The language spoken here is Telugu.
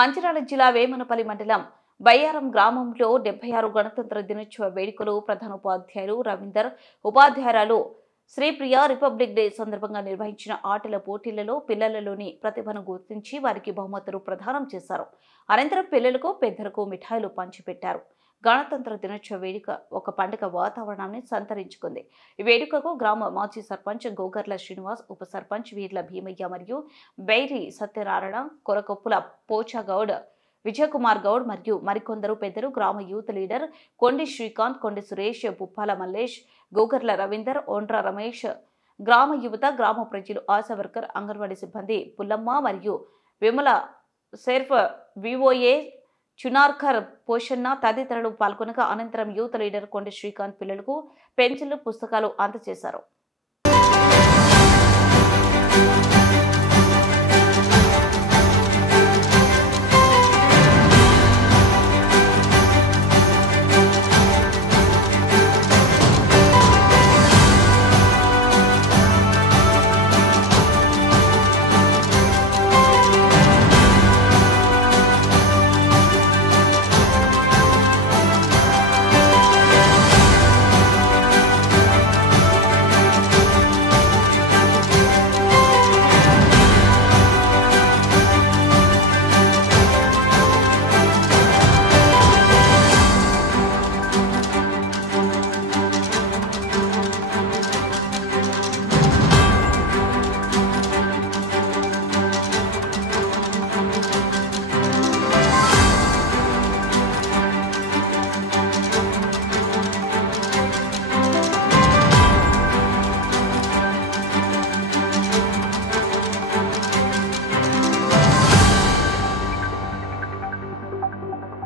మంచిర్యాల జిల్లా వేమనపల్లి మండలం బయ్యారం గ్రామంలో 76 గణతంత్ర దినోత్సవ వేడుకలు ప్రధాన ఉపాధ్యాయులు రవీందర్, ఉపాధ్యాయురాలు శ్రీప్రియ రిపబ్లిక్ డే సందర్భంగా నిర్వహించిన ఆటల పోటీలలో పిల్లలలోని ప్రతిభను గుర్తించి వారికి బహుమతులు ప్రదానం చేశారు. అనంతరం పిల్లలకు పెద్దలకు మిఠాయిలు పంచిపెట్టారు. గణతంత్ర దినోత్సవ వేడుక ఒక పండుగ వాతావరణాన్ని సంతరించుకుంది. ఈ వేడుకకు గ్రామ మాజీ సర్పంచ్ గోగర్ల శ్రీనివాస్, ఉప సర్పంచ్ వీర్ల భీమయ్య మరియు బైరి సత్యనారాయణ, కొరకొప్పుల పోచాగౌడ్, విజయకుమార్ గౌడ్ మరియు మరికొందరు పెద్దలు, గ్రామ యూత్ లీడర్ కొండి శ్రీకాంత్, కొండి సురేష్, పుప్పాల మల్లేష్, గోగర్ల రవీందర్, ఓండ్ర రమేష్, గ్రామ యువత, గ్రామ ప్రజలు, ఆశా వర్కర్, అంగన్వాడీ సిబ్బంది పుల్లమ్మ మరియు విమల, సెర్ఫ్, విఓఏ చునార్కర్, పోషన్న తదితరులు పాల్గొనగా అనంతరం యూత్ లీడర్ కొండి శ్రీకాంత్ పిల్లలకు పెన్సిళ్లు, పుస్తకాలు అందజేశారు.